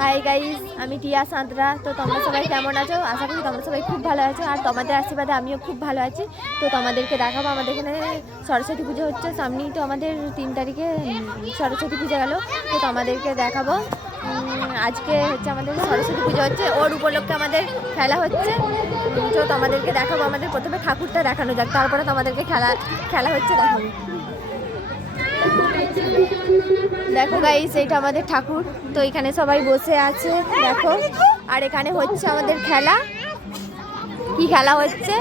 Hi guys, আমি টিয়া সাঁতরা। তো তোমরা সবাই কেমন আছো? আশা করি তোমরা সবাই খুব ভালো আছো, আর তোমাদের আশীর্বাদে আমিও খুব ভালো আছি। তো তোমাদেরকে দেখাবো, আমাদের এখানে সরস্বতী পুজো হচ্ছে সামনেই। তো আমাদের 3 তারিখে সরস্বতী পুজো গেল। তো তোমাদেরকে দেখাবো, আজকে হচ্ছে আমাদের সরস্বতী পুজো হচ্ছে, ওর উপলক্ষে আমাদের খেলা হচ্ছে। তো তোমাদেরকে দেখাবো, আমাদের প্রথমে ঠাকুরটা দেখানো যাক, তারপরে তোমাদেরকে খেলা হচ্ছে দেখাবো। দেখো গাইস, এইটা আমাদের ঠাকুর। তো এখানে সবাই বসে আছে দেখো, আর এখানে হচ্ছে আমাদের খেলা। কি খেলা হচ্ছে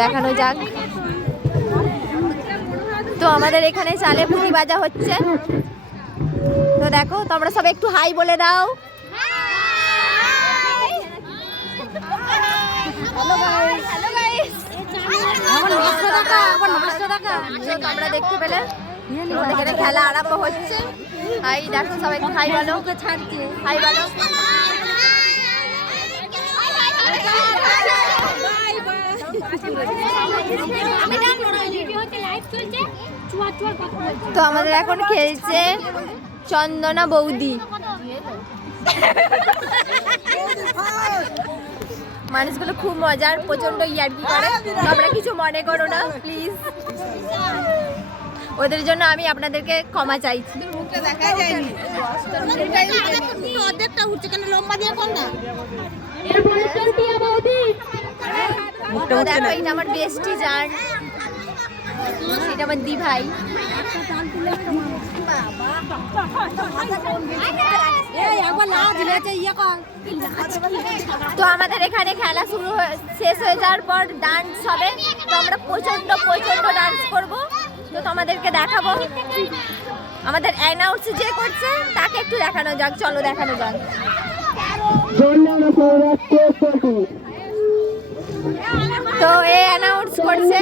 দেখানো যাক। তো আমাদের এখানে চালে পুঁতি বাজা হচ্ছে। তো দেখো, তোমরা সবাই একটু হাই বলে দাও। তোমরা দেখতে পেলে এখানে খেলা আরম্ভ হচ্ছে। হাই দেখো, সবাই একটু হাই বলো, হাই বলো। তো আমাদের এখন খেলছে চন্দনা বৌদি। মানুষগুলো খুব মজার, প্রচন্ড ইয়ার্কি করে, তোমরা কিছু মনে করো না প্লিজ। ওদের জন্য আমি আপনাদেরকে ক্ষমা চাইছি। দেখো, এটা আমার বেস্টি জান, এটা আমার দি ভাই। তো আমাদের এখানে খেলা শেষ হয়ে যাওয়ার পর ডান্স হবে। তো আমরা প্রচন্ড ডান্স করব। তো তোমাদেরকে দেখাবো, আমাদের অ্যানাউন্স যে করছে তাকে একটু দেখানো যাক। চলো দেখানো যাক। তো এ অ্যানাউন্স করছে।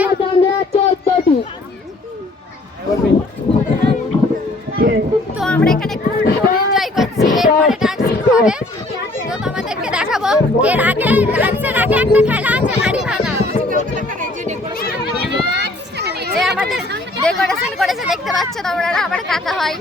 তো আমরা এখানে খুব এনজয় করছি, এরপরে ডান্স শুরু হবে। তো তোমাদেরকে দেখাবো, এর আগে ডান্সের আগে একটা খেলা আছে হাড়ি ভাঙা। যে আমাদের ডেকোরেশন করেছে দেখতে পাচ্ছ তোমরা, আমার কাকা হয়।